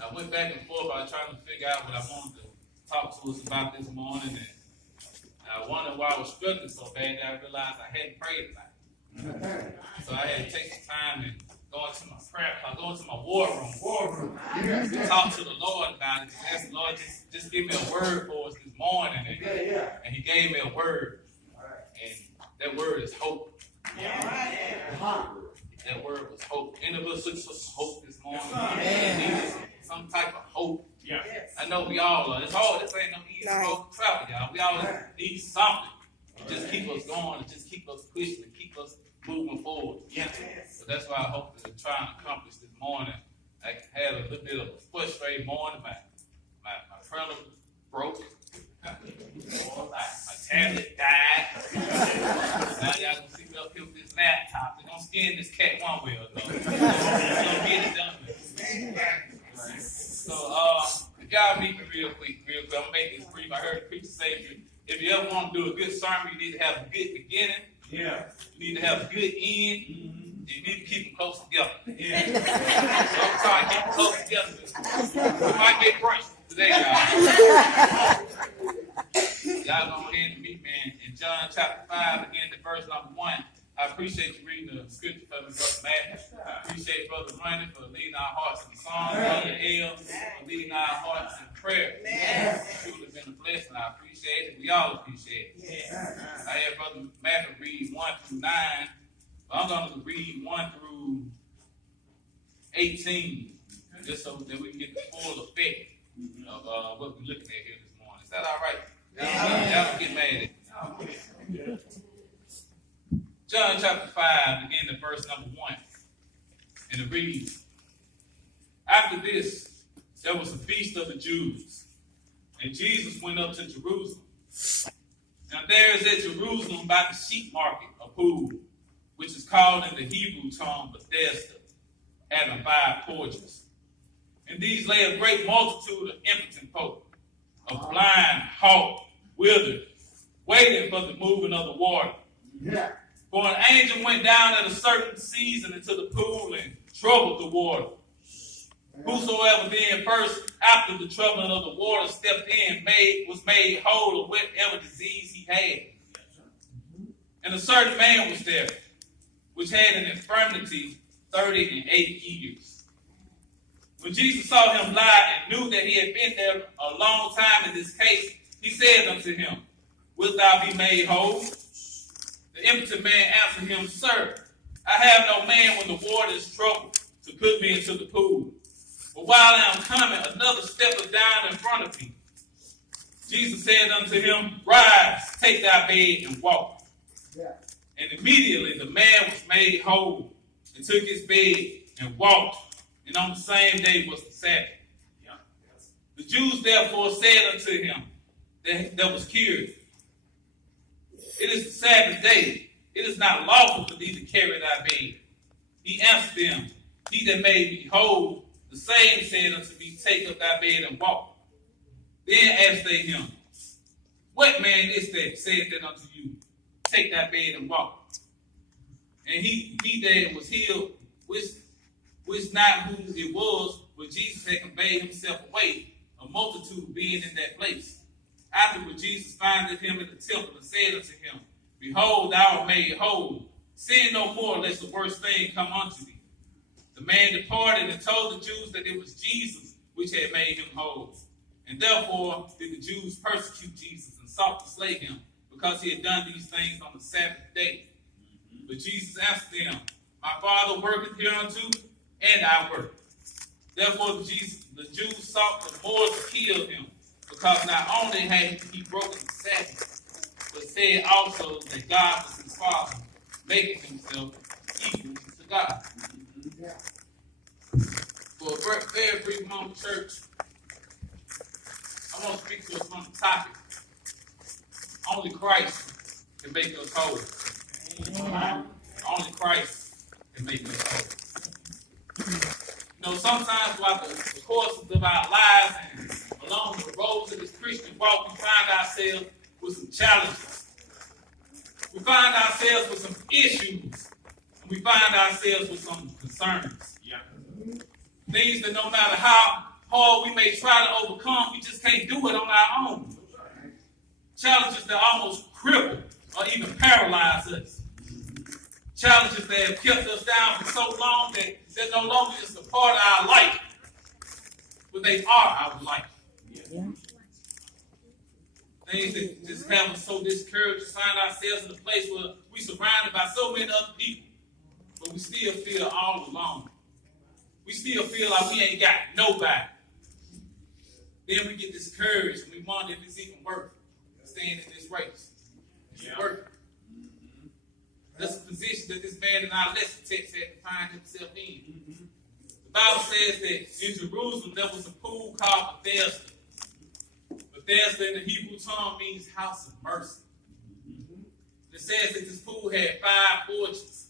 I went back and forth. I was trying to figure out what I wanted to talk to us about this morning, and I wondered why I was struggling so bad that I realized I hadn't prayed about it. So I had to take some time and go into my prayer, go into my war room, talk to the Lord about it, and ask the Lord just give me a word for us this morning, and He gave me a word, and that word is hope. That word was hope. Any of us looking for some hope this morning? Needed some type of hope. Yeah. I know we all are. It's hard. This ain't no easy road to travel, y'all. We all need something to just keep us going, to just keep us pushing, to keep us moving forward. Yeah. So that's why I hope to try and accomplish this morning. I had a little bit of a frustrated morning. My printer broke. My tablet died. Now y'all gonna see me up here with this laptop. They're gonna skin this cat one way or another. We're gonna get it done. So y'all meet me real quick. I'm gonna make this brief. I heard the preacher say if you ever want to do a good sermon, you need to have a good beginning. Yeah. You need to have a good end. Mm-hmm. You need to keep them close together. Yeah. So I'm trying to keep them close together. We might get break today, y'all. Y'all go ahead and meet me in John chapter 5, again, the verse number 1. I appreciate you reading the scripture for me, Brother Matt. I appreciate Brother Ronnie for leading our hearts in song. Brother L for leading our hearts in prayer. It's truly been a blessing. I appreciate it. We all appreciate it. I had Brother Matt read 1 through 9. But I'm going to read 1 through 18, just so that we can get the full effect of what we're looking at here this morning. Is that all right? Y'all don't get mad at me. John chapter 5, again, the verse number 1. And it reads, After this, there was a feast of the Jews, and Jesus went up to Jerusalem. Now there is at Jerusalem by the sheep market a pool, which is called in the Hebrew tongue Bethesda, having 5 porches. And these lay a great multitude of impotent folk, of blind, halt, withered, waiting for the moving of the water. Yeah. For an angel went down at a certain season into the pool and troubled the water. Whosoever then first, after the troubling of the water, stepped in, was made whole of whatever disease he had. And a certain man was there, which had an infirmity 38 years. When Jesus saw him lie and knew that he had been there a long time in this case, he said unto him, Wilt thou be made whole? The impotent man answered him, Sir, I have no man when the water is troubled to put me into the pool. But while I am coming, another steppeth down in front of me. Jesus said unto him, Rise, take thy bed and walk. Yeah. And immediately the man was made whole and took his bed and walked. And on the same day was the Sabbath. Yeah. The Jews therefore said unto him that was cured, It is the Sabbath day. It is not lawful for thee to carry thy bed. He answered them, He that made me whole, the same said unto me, Take up thy bed and walk. Then asked they him, What man is that said that unto you, Take thy bed and walk? And he that was healed, which not who it was, but Jesus had conveyed himself away, a multitude being in that place. Afterward Jesus findeth him in the temple and said unto him, Behold, thou art made whole. Sin no more, lest the worst thing come unto thee. The man departed and told the Jews that it was Jesus which had made him whole. And therefore did the Jews persecute Jesus and sought to slay him, because he had done these things on the Sabbath day. But Jesus answered them, My Father worketh hereunto, and I work. Therefore the Jews sought the more to kill him, because not only had he broken the Sabbath, but said also that God was his Father, making himself equal to God. Yeah. For a very brief moment, church, I want to speak to us on the topic. Only Christ can make us whole. Only Christ can make us whole. You know, sometimes throughout the course of our lives and along the roads of this Christian walk, we find ourselves with some challenges. We find ourselves with some issues. And we find ourselves with some concerns. Yeah. Things that no matter how hard we may try to overcome, we just can't do it on our own. Challenges that almost cripple or even paralyze us. Challenges that have kept us down for so long that they're no longer just a part of our life, but they are our life. Yeah. Things that just have us so discouraged to find ourselves in a place where we're surrounded by so many other people, but we still feel all alone. We still feel like we ain't got nobody. Then we get discouraged and we wonder if it's even worth staying in this race. Is it worth it? That's a position that this man in our lesson text had to find himself in. The Bible says that in Jerusalem there was a pool called Bethesda. Bethesda in the Hebrew tongue means house of mercy. It says that this pool had 5 porches.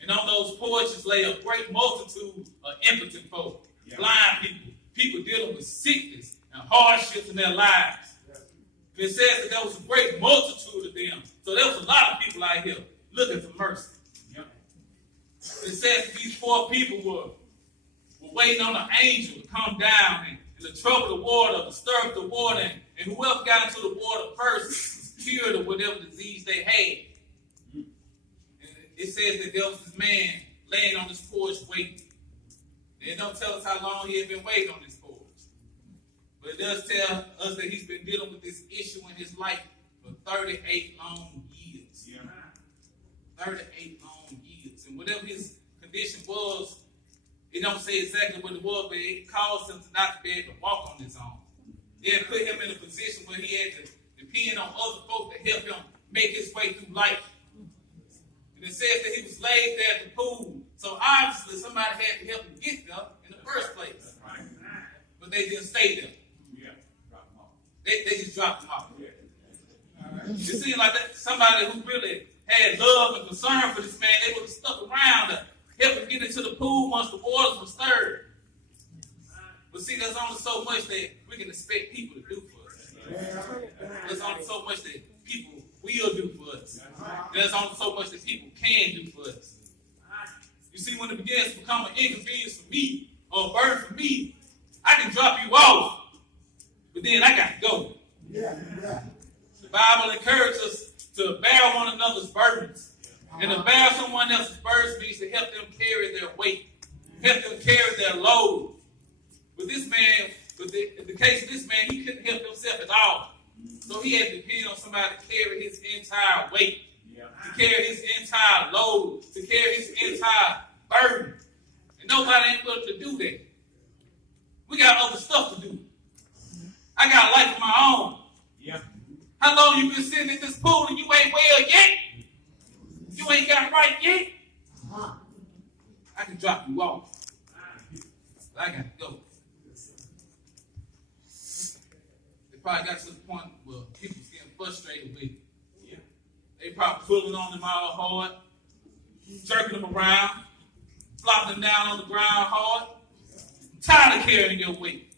And on those porches lay a great multitude of impotent folk, blind people, people dealing with sickness and hardships in their lives. It says that there was a great multitude of them. So there was a lot of people out here looking for mercy. It says that these poor people were waiting on an angel to come down and to trouble the water, to stir up the water, and whoever got into the water first was cured of whatever disease they had. And it says that there was this man laying on this porch waiting. They don't tell us how long he had been waiting on this porch. But it does tell us that he's been dealing with this issue in his life for 38 long years. 38 long years. And whatever his condition was, it don't say exactly what it was, but it caused him to not be able to walk on his own. It had put him in a position where he had to depend on other folk to help him make his way through life. And it says that he was laid there at the pool. So obviously somebody had to help him get there in the first place. But they didn't stay there. They just dropped him off. It seemed like that somebody who really had love and concern for this man, they would have stuck around to help him get into the pool once the waters were stirred. But see, there's only so much that we can expect people to do for us. There's only so much that people will do for us. There's only so much that people can do for us. You see, when it begins to become an inconvenience for me or a burden for me, I can drop you off, but then I got to go. The Bible encourages us to bear one another's burdens. And to bear someone else's burdens means to help them carry their weight, help them carry their load. But this man, in the case of this man, he couldn't help himself at all. So he had to depend on somebody to carry his entire weight, to carry his entire load, to carry his entire burden. And nobody ain't willing to do that. We got other stuff to do. I got a life of my own. How long you been sitting in this pool and you ain't well yet? You ain't got right yet? I can drop you off. But I got to go. They probably got to the point where people was getting frustrated with it. They probably pulling on them all hard, jerking them around, flopping them down on the ground hard. I'm tired of carrying your weight.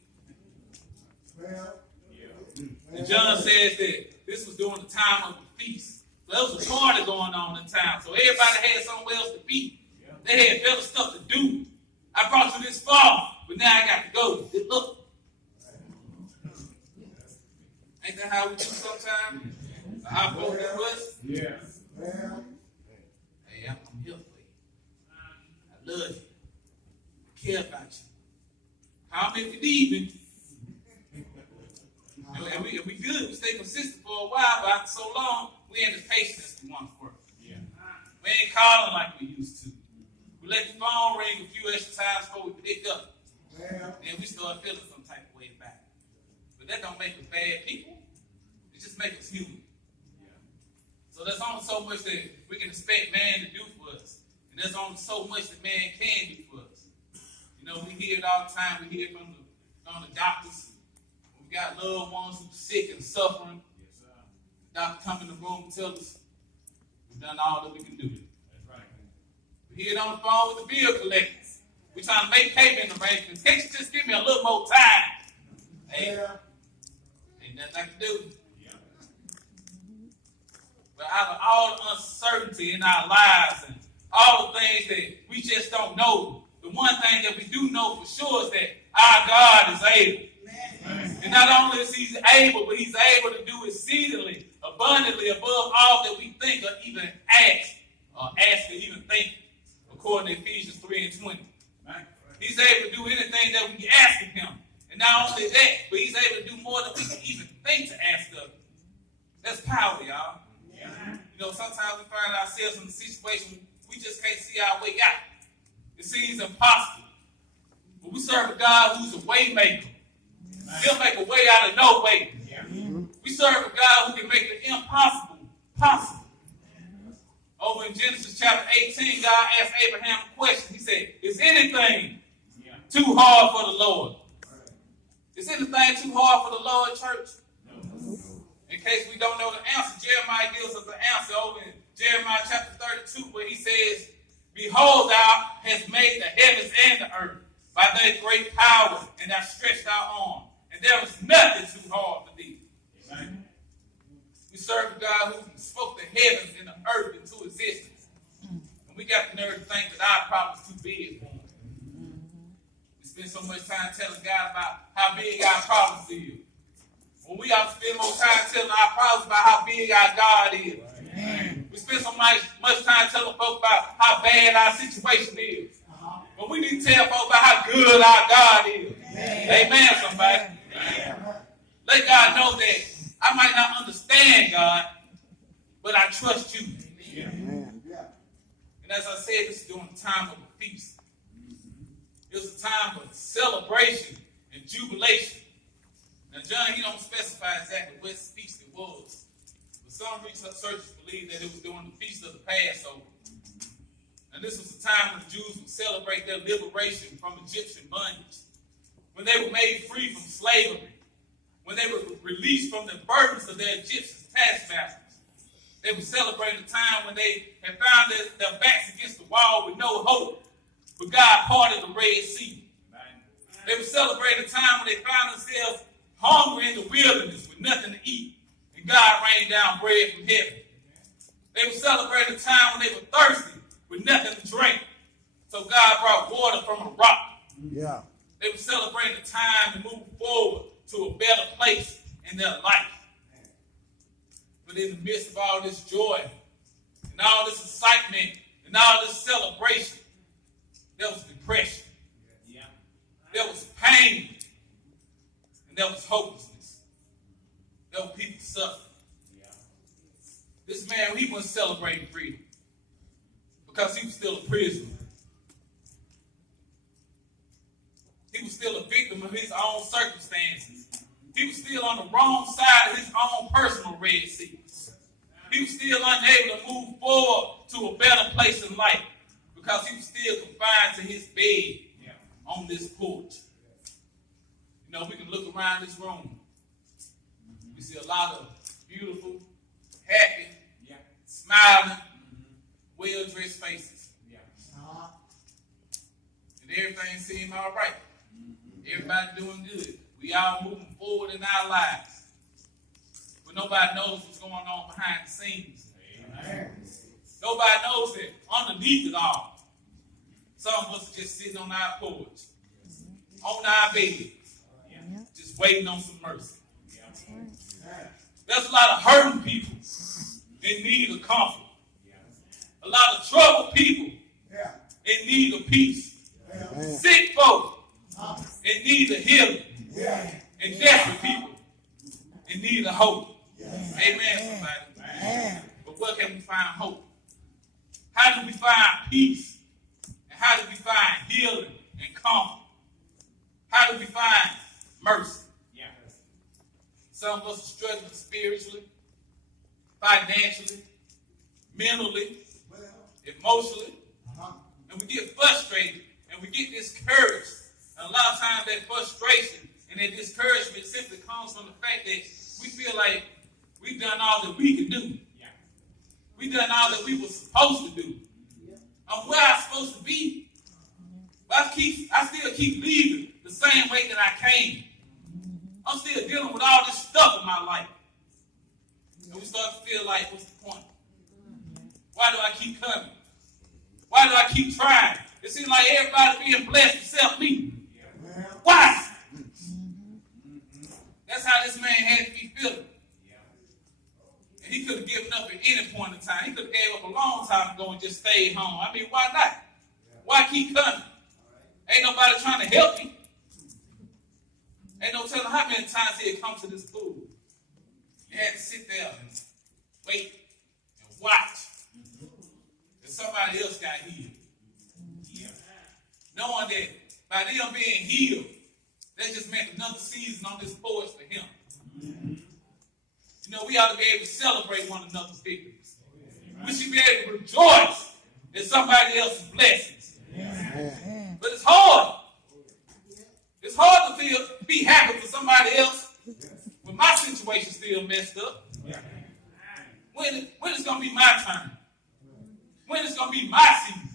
And John says that this was during the time of the feast. So there was a party going on in town. So everybody had somewhere else to be. They had better stuff to do. I brought you this far, but now I got to go. Look. Ain't that how we do sometimes? How folk do us? Hey, I'm here for you. I love you. I care about you. Call me if you need me. And we good. We stay consistent for a while, but after so long, we ain't as patient as we once were. We ain't calling like we used to. We let the phone ring a few extra times before we pick up. And we start feeling some type of way back. But that don't make us bad people. It just makes us human. So there's only so much that we can expect man to do for us. And there's only so much that man can do for us. You know, we hear it all the time. We hear it from the doctors. We got loved ones who are sick and suffering. The doctor come in the room and tell us we've done all that we can do. We hear it on the phone with the bill collectors. We're trying to make payment arrangements. Can't you just give me a little more time? Hey, ain't nothing I can do. But out of all the uncertainty in our lives and all the things that we just don't know, the one thing that we do know for sure is that our God is able. And not only is he able, but he's able to do exceedingly, abundantly, above all that we think or even ask, or ask or even think, according to Ephesians 3:20. He's able to do anything that we ask of him. And not only that, but he's able to do more than we can even think to ask of him. That's power, y'all. Yeah. You know, sometimes we find ourselves in a situation we just can't see our way out. It seems impossible. But we serve a God who's a way maker. He'll make a way out of no way. Yeah. We serve a God who can make the impossible possible. Over in Genesis chapter 18, God asked Abraham a question. He said, is anything too hard for the Lord? Is anything too hard for the Lord, church? No. In case we don't know the answer, Jeremiah gives us the answer over in Jeremiah chapter 32, where he says, behold, thou hast made the heavens and the earth by thy great power, and thou stretched thy arm, and there was nothing too hard for thee. Amen. We serve a God who spoke the heavens and the earth into existence. And we got the nerve to think that our problem's too big for him. We spend so much time telling God about how big our problems is. When we ought to spend more time telling our problems about how big our God is. Amen. We spend so much time telling folks about how bad our situation is. But we need to tell folks about how good our God is. Amen, Amen somebody. Amen. Let God know that I might not understand God, but I trust you. Amen. And as I said, this is during the time of a feast. It was a time of celebration and jubilation. Now, John, he don't specify exactly what feast it was. But some researchers believe that it was during the feast of the Passover. And this was the time when the Jews would celebrate their liberation from Egyptian bondage, when they were made free from slavery, when they were released from the burdens of their Egyptian taskmasters. They were celebrating the time when they had found their backs against the wall with no hope, but God parted the Red Sea. They were celebrating the time when they found themselves hungry in the wilderness with nothing to eat, and God rained down bread from heaven. They were celebrating the time when they were thirsty with nothing to drink, so God brought water from a rock. Yeah. They were celebrating the time to move forward to a better place in their life. But in the midst of all this joy and all this excitement and all this celebration, there was depression. Yeah. There was pain. And there was hopelessness. There were people suffering. Yeah. This man, he wasn't celebrating freedom because he was still a prisoner. He was still a victim of his own circumstances. He was still on the wrong side of his own personal Red Sea. He was still unable to move forward to a better place in life because he was still confined to his bed on this porch. You know, we can look around this room. We see a lot of beautiful, happy, smiling, well-dressed faces. And everything seems all right. Everybody doing good. We all moving forward in our lives. But nobody knows what's going on behind the scenes. Amen. Nobody knows that underneath it all, some of us are just sitting on our porch, on our bed, just waiting on some mercy. There's a lot of hurting people in need of comfort. A lot of troubled people in need of peace. Sick folk in need of healing. And desperate people in need of hope. Amen, somebody. But where can we find hope? How do we find peace? And how do we find healing and comfort? How do we find mercy? Some of us are struggling spiritually, financially, mentally, emotionally. And we get frustrated and we get discouraged. And a lot of times that frustration and that discouragement simply comes from the fact that we feel like we've done all that we can do. We've done all that we were supposed to do. I'm where I'm supposed to be. But I still keep leaving the same way that I came. I'm still dealing with all this stuff in my life. And we start to feel like, what's the point? Why do I keep coming? Why do I keep trying? It seems like everybody being blessed except me. Why? That's how this man had to be feeling. And he could have given up at any point in time. He could have gave up a long time ago and just stayed home. I mean, why not? Why keep coming? Ain't nobody trying to help me. Ain't no telling how many times he had come to this pool. He had to sit there and wait and watch. And somebody else got healed. Knowing that by them being healed, that just meant another season on this porch for him. You know, we ought to be able to celebrate one another's victories. We should be able to rejoice in somebody else's blessings. But it's hard. It's hard to be happy for somebody else when my situation's still messed up. When it's going to be my turn? When it's going to be my season?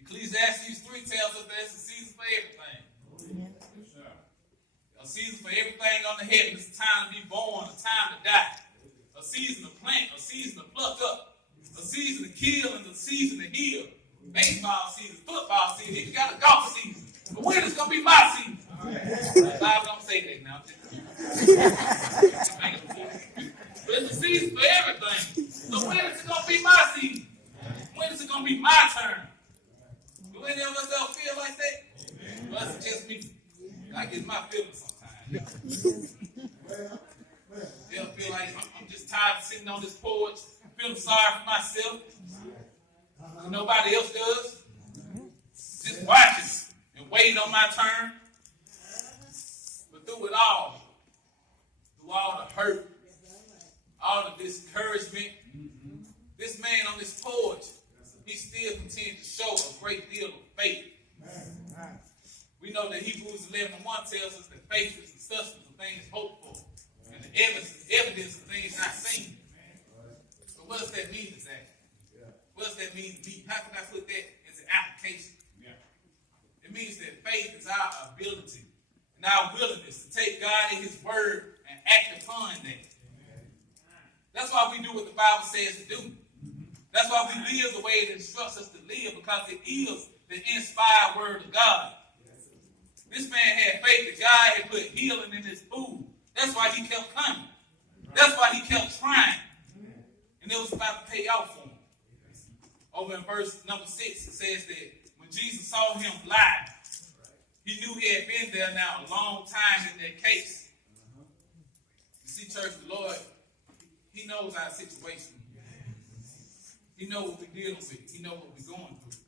Ecclesiastes 3 tells us there's a season for everything. A season for everything under heaven. It's a time to be born, a time to die. A season to plant, a season to pluck up. A season to kill and a season to heal. Baseball season, football season, even got a golf season. But when it's going to be my season? The Bible don't say that now. But it's a season for everything. So when is it going to be my season? When is it going to be my turn? Do any of us ever feel like that? Well, it's just me. I get my feelings sometimes. They'll feel like I'm just tired of sitting on this porch, feeling sorry for myself. Nobody else does. Just watching and waiting on my turn. But through it all, through all the hurt, all the discouragement, this man on this porch, he still continues to show a great deal of faith. We know that Hebrews 11:1 tells us that faith is the substance of things hoped for, and the evidence of things not seen. But what does that mean exactly? What does that mean to me? How can I put that into application? It means that faith is our ability and our willingness to take God in His Word and act upon that. That's why we do what the Bible says to do. That's why we live the way it instructs us to live, because it is the inspired Word of God. This man had faith that God had put healing in his food. That's why he kept coming. That's why he kept trying. And it was about to pay off for him. Over in verse number 6, it says that when Jesus saw him lie, he knew he had been there now a long time in that case. You see, church, the Lord, He knows our situation. He knows what we're dealing with. He knows what we're going through.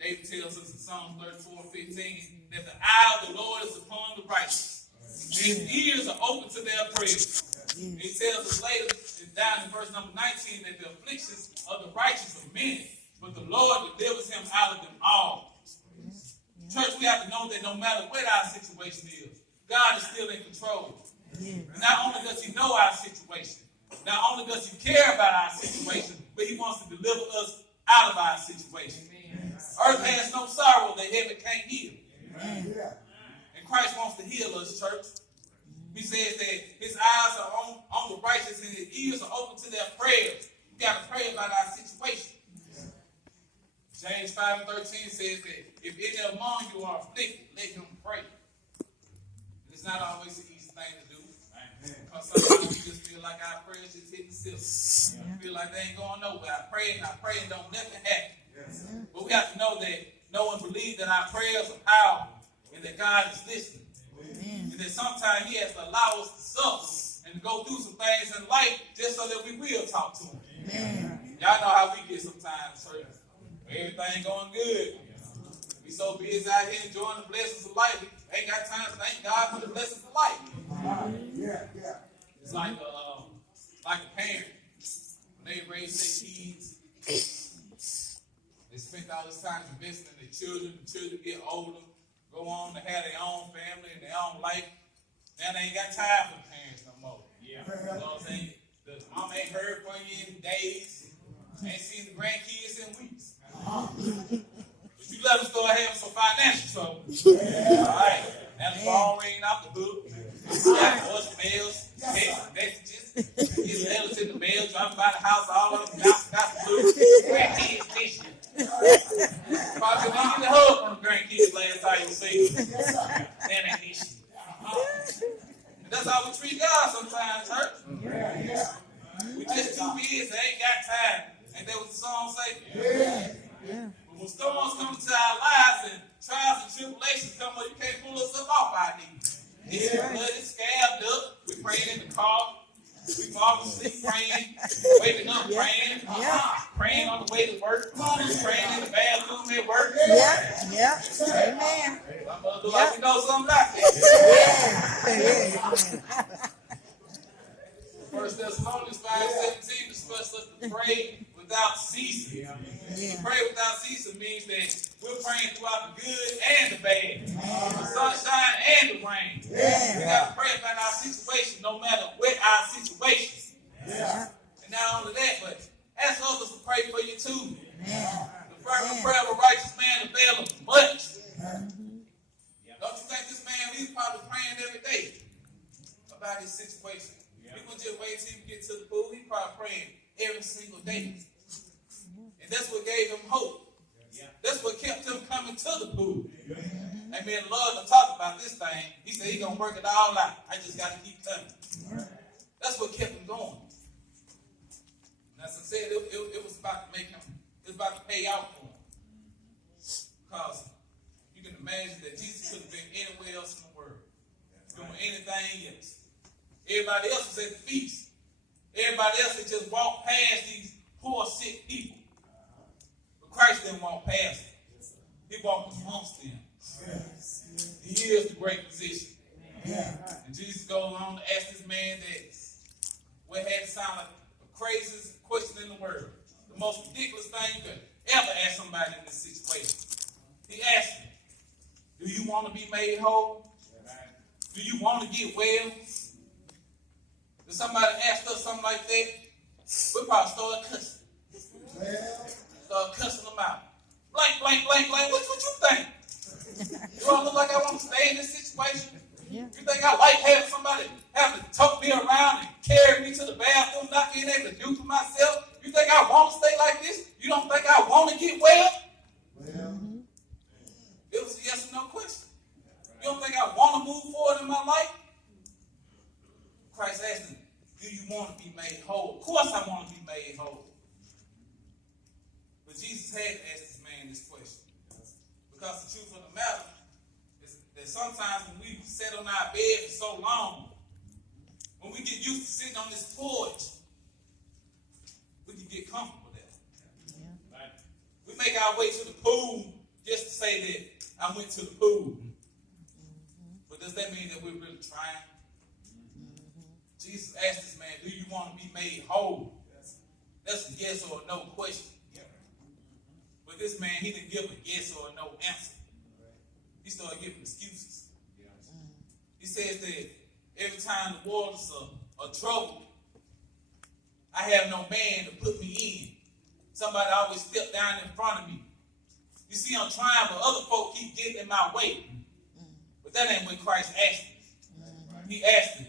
David tells us in Psalm 34:15 that the eye of the Lord is upon the righteous. His ears are open to their prayers. He tells us later, down in verse number 19, that the afflictions of the righteous are many, but the Lord delivers him out of them all. Church, we have to know that no matter what our situation is, God is still in control. Not only does He know our situation, not only does He care about our situation, but He wants to deliver us out of our situation. Earth has no sorrow that heaven can't heal. And Christ wants to heal us, church. He says that His eyes are on the righteous and His ears are open to their prayers. We got to pray about our situation. James 5:13 says that if any among you are afflicted, let him pray. It's not always an easy thing to do. Because sometimes we just feel like our prayers just hit the ceiling. We feel like they ain't going nowhere. I pray and don't nothing happen. But we have to know that no one believes that our prayers are powerful and that God is listening. And that sometimes He has to allow us to suffer and to go through some things in life just so that we will talk to Him. Y'all know how we get sometimes, church. Everything going good. We so busy out here enjoying the blessings of life. We ain't got time to thank God for the blessings of life. It's like a parent. When they raise their kids, they spend all this time investing in their children. The children get older, go on to have their own family and their own life. Now they ain't got time for the parents no more. You know what I'm saying? The mom ain't heard from you in days. Ain't seen the grandkids in weeks. But you let us go ahead with some financial trouble. All right. Now the phone ringing off the hook. You got voicemails, text messages. Get letters in the mail, driving by the house, all of them bouncing out the blue. Grandkids this year. Probably didn't get a hug from the grandkids last time Bible says. That ain't issue. And that's how we treat God sometimes, church. We just too busy, ain't got time. Ain't that what the song say? But when storms come into our lives and trials and tribulations come up, you can't pull us up off our knees. It's bloody, scabbed up. We praying in the car. We fall asleep praying, waking up praying, praying on the way to work, praying in the bathroom at work. Amen. Some of us look like we know something about that. 1 Thessalonians 5:17 instructs us to pray without ceasing. To pray without ceasing means that we're praying throughout the good and the bad, the sunshine and the rain. We got to pray about our situation, no matter what our situation. And not only that, but ask others to pray for you too. The fervent prayer of a righteous man availeth much. Don't you think this man, he's probably praying every day about his situation? He wouldn't just wait till he get to the pool. He's probably praying every single day. And that's what gave him hope. That's what kept him coming to the pool. Amen. The Lord will talk about this thing. He said he's going to work it all out. I just got to keep coming. That's what kept him going. And as I said, it was about to make him, it was about to pay out for him. Because you can imagine that Jesus could have been anywhere else in the world, doing anything else. Everybody else was at the feast. Everybody else had just walked past these poor, sick people. But Christ didn't walk past them. He walked amongst them. He is the great physician. And Jesus goes on to ask this man that what had to sound like the craziest question in the world. The most ridiculous thing you could ever ask somebody in this situation. He asked him, do you want to be made whole? Do you want to get well? If somebody asked us something like that, we'd probably start cussing. Start cussing them out. Blank, blank, blank, blank. What you think? You don't look like I want to stay in this situation? You think I like having somebody having to tote me around and carry me to the bathroom, not being able to do for myself? You think I want to stay like this? You don't think I want to get well? It was a yes or no question. You don't think I want to move forward in my life? Christ asked him, do you want to be made whole? Of course I want to be made whole. But Jesus had to ask this man this question. Because the truth of the matter is that sometimes when we sit on our bed for so long, when we get used to sitting on this porch, we can get comfortable there. We make our way to the pool just to say that I went to the pool. But does that mean that we're really trying? Jesus asked this man, do you want to be made whole? That's a yes or a no question. But this man, he didn't give a yes or a no answer. He started giving excuses. He says that every time the waters are troubled, I have no man to put me in. Somebody always step down in front of me. You see, I'm trying, but other folk keep getting in my way. But that ain't what Christ asked me. He asked me,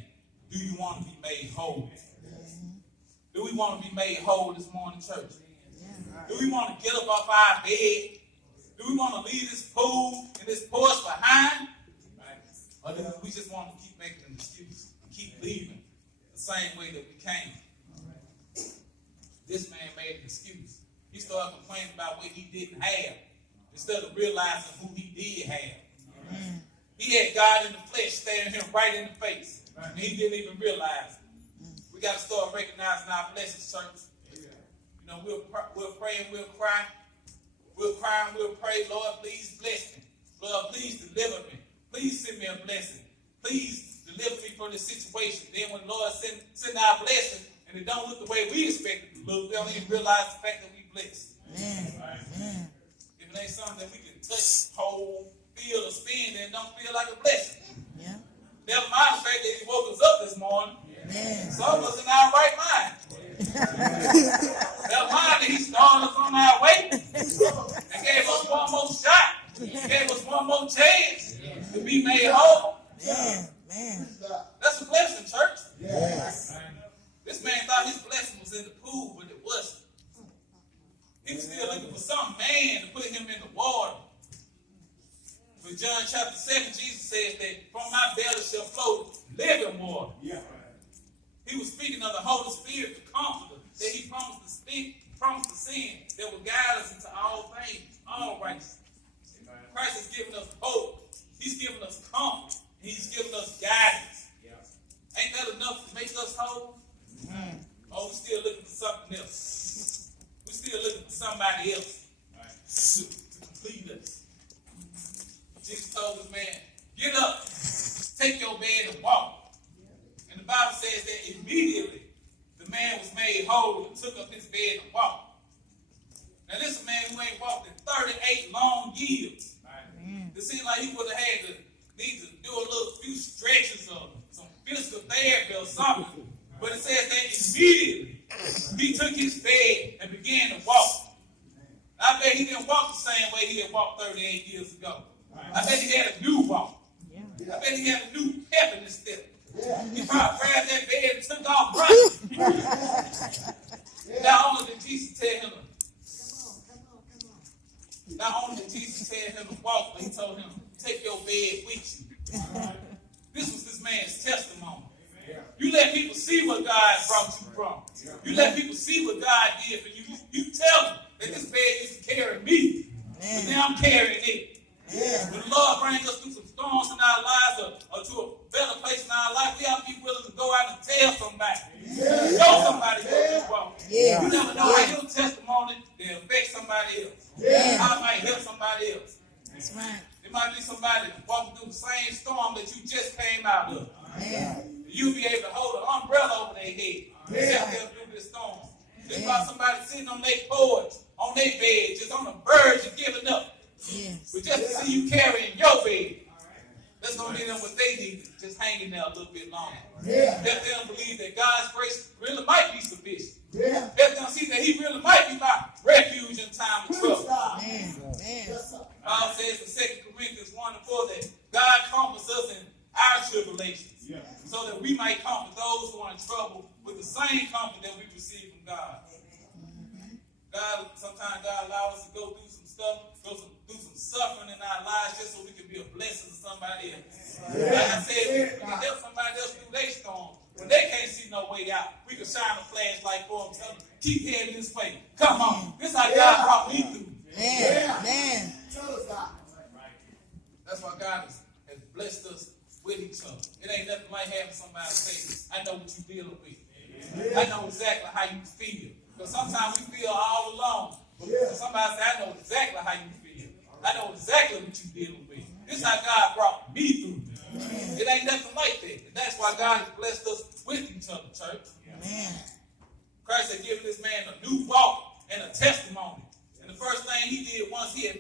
do you want to be made whole? Do we want to be made whole this morning, church? Do we want to get up off our bed? Do we want to leave this pool and this porch behind? Or do we just want to keep making an excuse and keep leaving the same way that we came? This man made an excuse. He started complaining about what he didn't have instead of realizing who he did have. He had God in the flesh staring him right in the face. And he didn't even realize it. We got to start recognizing our blessings, church. You know, we'll pray and we'll cry. We'll cry and we'll pray, Lord, please bless me. Lord, please deliver me. Please send me a blessing. Please deliver me from this situation. Then when the Lord send our blessing and it don't look the way we expect it to look, we don't even realize the fact that we blessed. If it ain't something that we can touch, hold, feel, or spin, then it don't feel like a blessing. Never mind the fact that he woke us up this morning. Some of us in our right mind. Never mind that he started us on our way and gave us one more shot. Gave us one more chance to be made whole. That's a blessing, church. This man thought his blessing was in the pool, but it wasn't. He was still looking for some man to put him in the water. But In John chapter 7, Jesus says that from my belly shall flow living water. Yeah. He was speaking of the Holy Spirit, the Comforter, that he promised to speak, promised to send, that will guide us into all things, all righteousness. Christ has given us hope. He's given us comfort. He's given us guidance. Yeah. Ain't that enough to make us whole? Mm. Oh, we're still looking for something else. We're still looking for somebody else to complete us. Jesus told this man, get up, take your bed and walk. And the Bible says that immediately the man was made whole and took up his bed and walked. Now this is a man who ain't walked in 38 long years. It seemed like he would have had to need to do a little few stretches or some physical therapy or something. But it says that immediately he took his bed and began to walk. I bet he didn't walk the same way he had walked 38 years ago. I bet he had a new walk. I bet he had a new pep in his step. He probably grabbed that bed and took off running. Not only did Jesus tell him to walk, but he told him, take your bed with you. This was this man's testimony. You let people see what God brought you from. You let people see what God did for you. You tell them that this bed used to carry me, but now I'm carrying it. When the Lord brings us through some storms in our lives or to a better place in our life, we have to be willing to go out and tell somebody. Show somebody what you want. You never know how your testimony will affect somebody else. How it might help somebody else. That's right. It might be somebody walking through the same storm that you just came out of. You'll be able to hold an umbrella over their head and help them through this storm. There's about somebody sitting on their porch, on their bed, just on the verge of giving up. But just to see you carrying your bed, that's going to give them what they need, just hanging there a little bit longer. Let them believe that God's grace really might be sufficient. Let them see that he really might be my refuge in time of trouble. Paul says in 2 Corinthians 1:4 that God comforts us in our tribulations, so that we might comfort those who are in trouble with the same comfort that we receive from God. Sometimes God allows us to go through some stuff, go through some suffering in our lives just so we can be a blessing to somebody else. Like I said, we can help somebody else through their storm. When they can't see no way out, we can shine a flashlight for them, tell them, keep heading this way. Come on. This is how God brought me through. That's why God has blessed us with each other. It ain't nothing like having somebody say, I know what you're dealing with. I know exactly how you feel. Because sometimes we feel all alone. But somebody say, I know exactly how you feel. I know exactly what you're dealing with. This is how God brought me through. It ain't nothing like that. And that's why God has blessed us with each other, church. Christ had given this man a new walk and a testimony. And the first thing he did once he was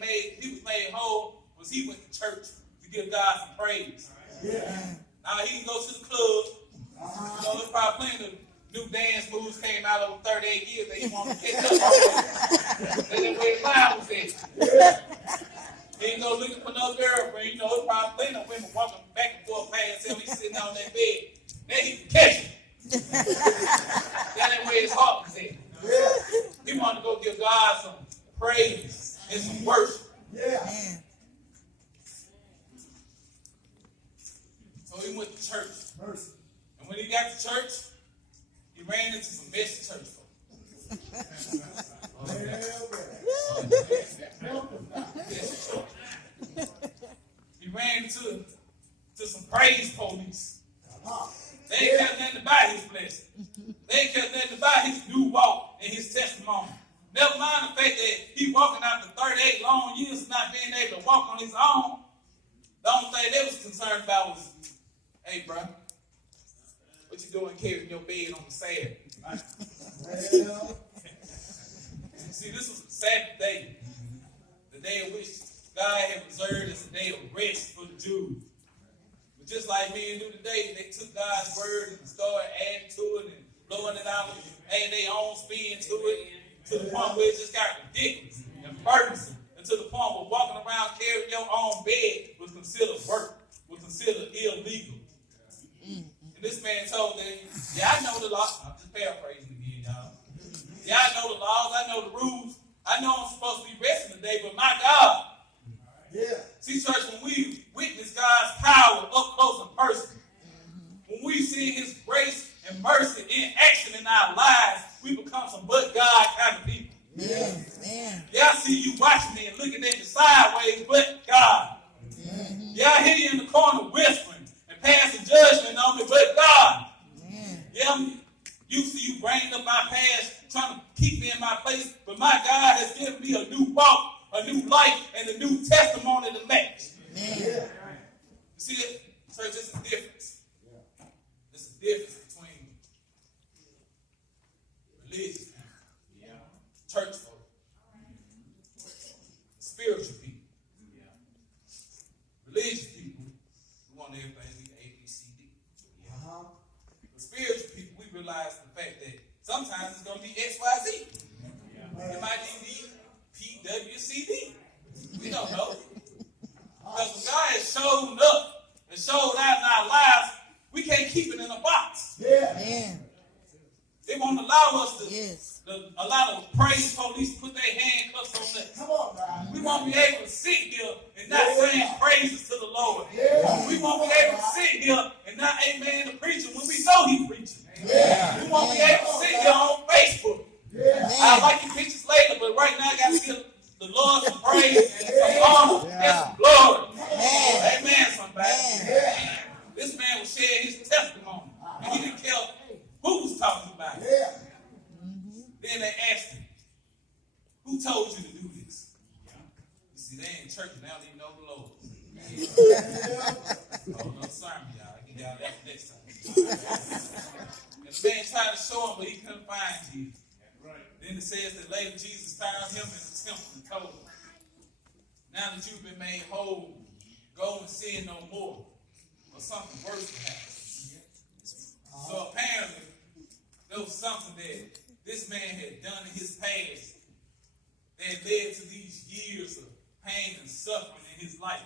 made whole was he went to church to give God some praise. Now he can go to the club. You know, there's probably plenty of new dance moves came out over 38 years that he wanted to catch up on. That's where his mind was at. He didn't go looking for no girlfriend. You know, there's probably plenty of women walking back and forth past him. He's sitting on that bed. Now he can catch him. That's where his heart was at. He wanted to go give God some praise and some worship. So he went to church. And when he got to church, he ran into some messy church folks. He ran into some praise police. They ain't kept nothing about his blessing. They ain't kept nothing about his new walk and his testimony. Never mind the fact that he walking after 38 long years of not being able to walk on his own. The only thing they was concerned about was, hey, bro, what you doing carrying your bed on the Sabbath? See, this was a Sabbath day, the day in which God had reserved as a day of rest for the Jews. But just like men do today, they took God's word and started adding to it and blowing it out, adding their own spin to it, to the point where it just got ridiculous and burdensome, and to the point where walking around carrying your own bed was considered work, was considered illegal. And this man told them, yeah, I know the law. I'm just paraphrasing again, y'all. Yeah, I know the laws. I know the rules. I know I'm supposed to be resting today, but my God, Yeah. See, church, when we witness God's power up close and personal, when we see his grace and mercy in action in our lives, we become some but God kind of people. Yeah. Yeah, I see you watching me and looking at you sideways, but God. Yeah, I hear you in the corner whispering and passing judgment on me, but God. Yeah, you see you bringing up my past, trying to keep me in my place, but my God has given me a new walk, a new life, and a new testimony to match. You see it? Church, it's a difference. There's a difference between religious people, church folk, spiritual people. Religious people, we want everything to be A, B, C, D. But spiritual people, we realize the fact that sometimes it's going to be X, Y, Z. It might be P, W, C, D. We don't know. Because when God has shown up and showed out in our lives, we can't keep it in a box. Yeah. They won't allow us to, Yes. a lot of praise police put their handcuffs on us. Come on, man. We won't be able to sit here and not saying praises to the Lord. Yeah. We won't be able to sit here and not amen the preacher when we know he's preaching. Yeah. We won't be able to sit here on Facebook. Yeah. I'll like your pictures later, but right now I got to give the Lord some praise and some honor and some glory. Amen, somebody. This man was sharing his testimony, and he didn't care who was talking about it. Yeah. Then they asked him, who told you to do this? You see, they in church and they don't even know the Lord. Oh, no, sorry, y'all. I can y'all that next time. And the man tried to show him, but he couldn't find Jesus. Then it says that later Jesus found him in the temple and told him, now that you've been made whole, go and sin no more, or something worse will happen. So apparently, there was something that this man had done in his past that led to these years of pain and suffering in his life.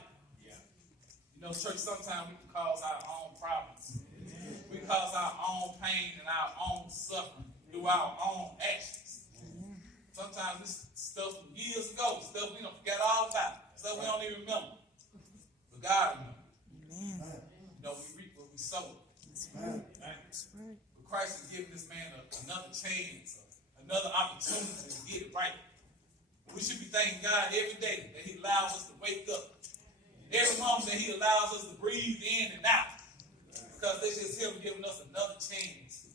You know, church, sometimes we can cause our own problems. We cause our own pain and our own suffering through our own actions. Sometimes this stuff from years ago, stuff we don't forget all about, stuff we don't even remember. But God remembers. You know, we reap what we sow. But Christ has given this man another chance, another opportunity to get it right. We should be thanking God every day that he allows us to wake up. Every moment that he allows us to breathe in and out. Because this is him giving us another chance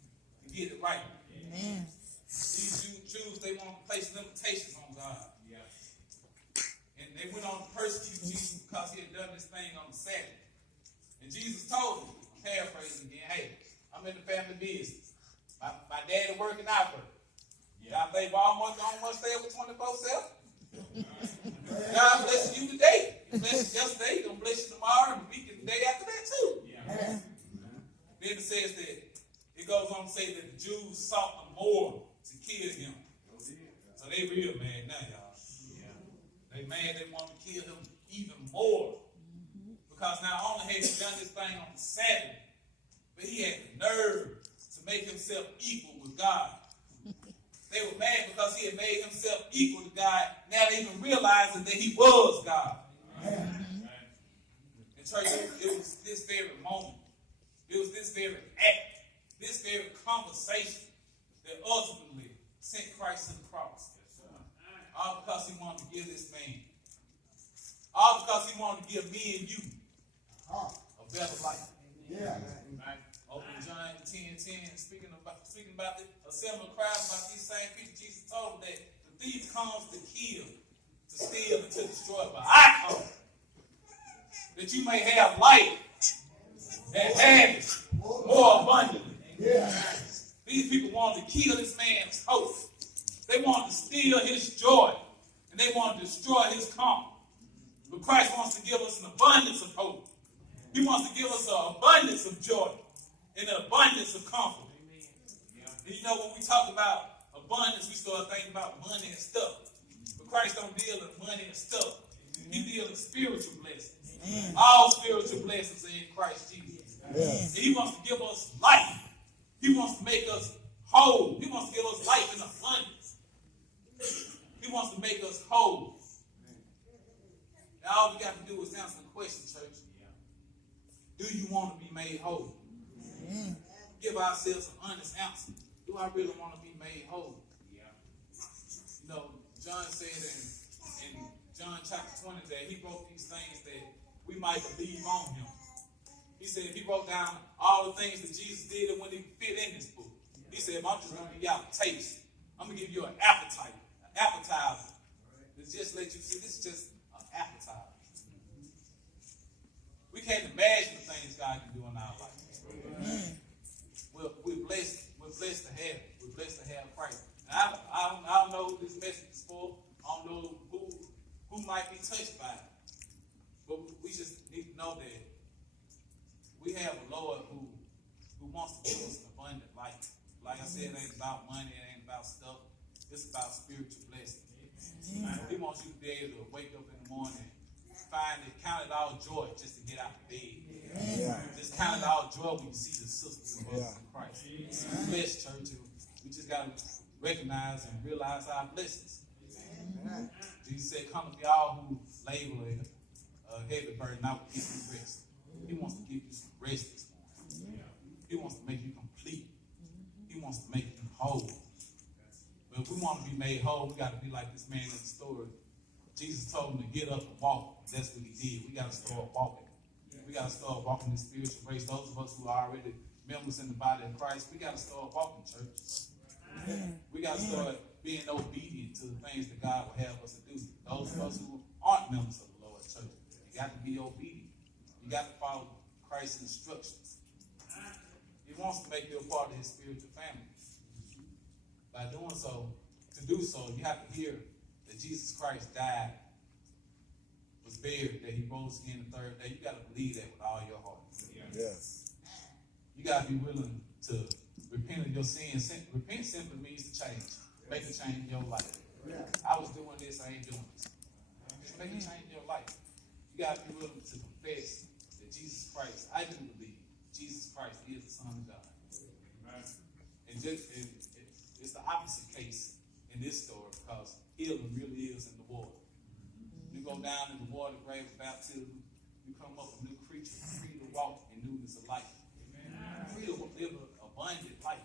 to get it right. Amen. These Jews, they want to place limitations on God. And they went on to persecute Jesus because he had done this thing on the Sabbath. And Jesus told them, paraphrasing again, hey, I'm in the family business. My daddy working, I work. Y'all think Walmart don't want to stay open 24/7? God bless you today. He blessed you yesterday. He's going to bless you tomorrow and the week and the day after that too. Then it says that, it goes on to say that the Jews sought the more to kill him. So they real mad now, y'all. They mad they want to kill him even more. Because not only had he done this thing on the Sabbath, but he had the nerve to make himself equal with God. They were mad because he had made himself equal to God, now they even realizing that he was God. And church, it was this very moment, it was this very act, this very conversation that ultimately sent Christ to the cross. All because he wanted to give this man, all because he wanted to give me and you a better life. Open John 10:10, speaking about the assembly of crowds about these same people. Jesus told them that the thief comes to kill, to steal, and to destroy. But I come that you may have life and have it more abundantly. These people wanted to kill this man's hope. They wanted to steal his joy, and they wanted to destroy his comfort. But Christ wants to give us an abundance of hope. He wants to give us an abundance of joy and an abundance of comfort. And you know, when we talk about abundance, we start thinking about money and stuff. But Christ don't deal in money and stuff. He deals in spiritual blessings. All spiritual blessings are in Christ Jesus. And he wants to give us life. He wants to make us whole. He wants to give us life in abundance. He wants to make us whole. Now all we got to do is answer the question, church. Do you want to be made whole? Give ourselves an honest answer. Do I really want to be made whole? You know, John said in John chapter 20 that he wrote these things that we might believe on him. He said he wrote down all the things that Jesus did when he fit in this book. He said, I'm just going to give y'all a taste. I'm going to give you an appetite, an appetizer. Let's just let you see this is just an appetizer. We can't imagine the things God can do in our life. We're blessed. We're blessed to have it. We're blessed to have Christ. And I don't know who this message is for. I don't know who might be touched by it. But we just need to know that we have a Lord who wants to give us an abundant life. Like I said, it ain't about money. It ain't about stuff. It's about spiritual blessing. He wants you to be able to wake up in the morning, count it all joy just to get out of bed. Just count it all joy when you see the sisters and brothers in Christ. We're blessed, church. We just got to recognize and realize our blessings. Jesus said, come to me all who labor and heavy burden, I will give you rest. He wants to give you some rest this morning. He wants to make you complete. He wants to make you whole. But if we want to be made whole, we got to be like this man in the story. Jesus told him to get up and walk. That's what he did. We got to start walking. We got to start walking this spiritual race. Those of us who are already members in the body of Christ, we got to start walking, church. We got to start being obedient to the things that God will have us to do. Those of us who aren't members of the Lord's church, you got to be obedient. You got to follow Christ's instructions. He wants to make you a part of his spiritual family. By doing so, to do so, you have to hear that Jesus Christ died, was buried, that he rose again the third day. You got to believe that with all your heart. Yes. You got to be willing to repent of your sins. Repent simply means to change. Make a change in your life. I was doing this, I ain't doing this. Just make a change in your life. You got to be willing to confess that Jesus Christ, I do believe Jesus Christ is the Son of God. And it's the opposite case in this story because healing really is in the water. You go down in the water, grave of baptism, you come up a new creature, free to walk in newness of life. Free to live an abundant life.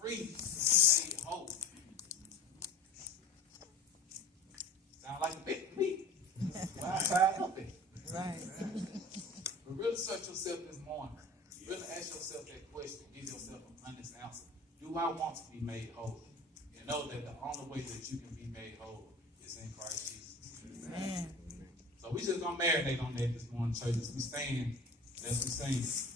Free to made whole. Sound like a bit to me. Well, I'm tired of it. Right. But really search yourself this morning. Really ask yourself that question. Give yourself an honest answer. Do I want to be made whole? And know that the only way that you can be made whole is in Christ Jesus. Amen. So we just gonna marinate on that this morning, church. As we stand, as we sing.